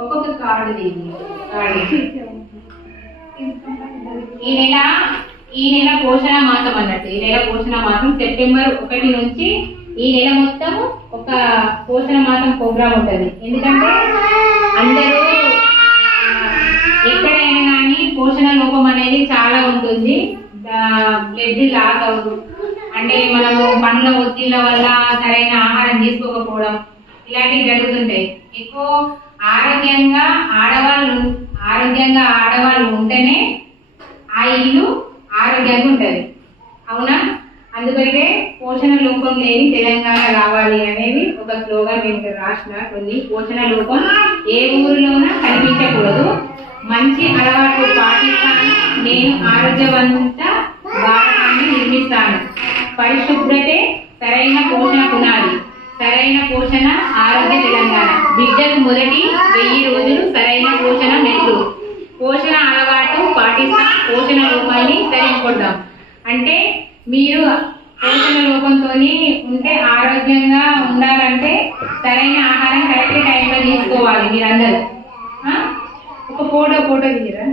ఒక్కొక్క కార్డు దీన్ని ఈ నెల ఈ నెల పోషణ మాసం అన్నట్టు. ఈ నెల పోషణ మాసం సెప్టెంబర్ ఒకటి నుంచి ఈ నెల మొత్తం ఒక పోషణ మాసం ప్రోగ్రామ్ ఉంటుంది. ఎందుకంటే అందరూ ఎక్కడైనా కానీ పోషణ లోపం అనేది చాలా ఉంటుంది. బ్లడ్ లాస్ అవ్వదు. అంటే మనము పండ్ల ఒత్తిళ్ళ వల్ల సరైన ఆహారం తీసుకోకపోవడం ఇలాంటివి జరుగుతుంటాయి. ఎక్కువ ఆరోగ్యంగా ఆడవాళ్ళు ఆరోగ్యంగా ఆడవాళ్ళు ఉంటేనే ఆ ఇల్లు ఆరోగ్యంగా ఉంటుంది. అవునా? అందుకైతే పోషణ లోపం లేని తెలంగాణ రావాలి అనేది ఒక స్లోగన్ నేను రాసిన కొన్ని పోషణ లోపం ఏ ఊరిలోనా కనిపించకూడదు. మంచి అలవాట్లు పాటిస్తాను. నేను ఆరోగ్యవంత భారతాన్ని నిర్మిస్తాను. పరిశుభ్రతే సరైన పోషణ పునాది సరైన పోషణ ఆరోగ్య తెలంగాణ. బిడ్డకు మొదటి వెయ్యి రోజులు సరైన పోషణ మెట్లు పోషణ అలవాటు పాటిస్తాం పోషణ లోపాన్ని సరికొడదాం అంటే మీరు పోషణ లోపంతో ఉంటే ఆరోగ్యంగా ఉండాలంటే సరైన ఆహారం కరెక్ట్ టైంలో తీసుకోవాలి మీరందరూ. ఒక ఫోటో ఫోటో తీయరా?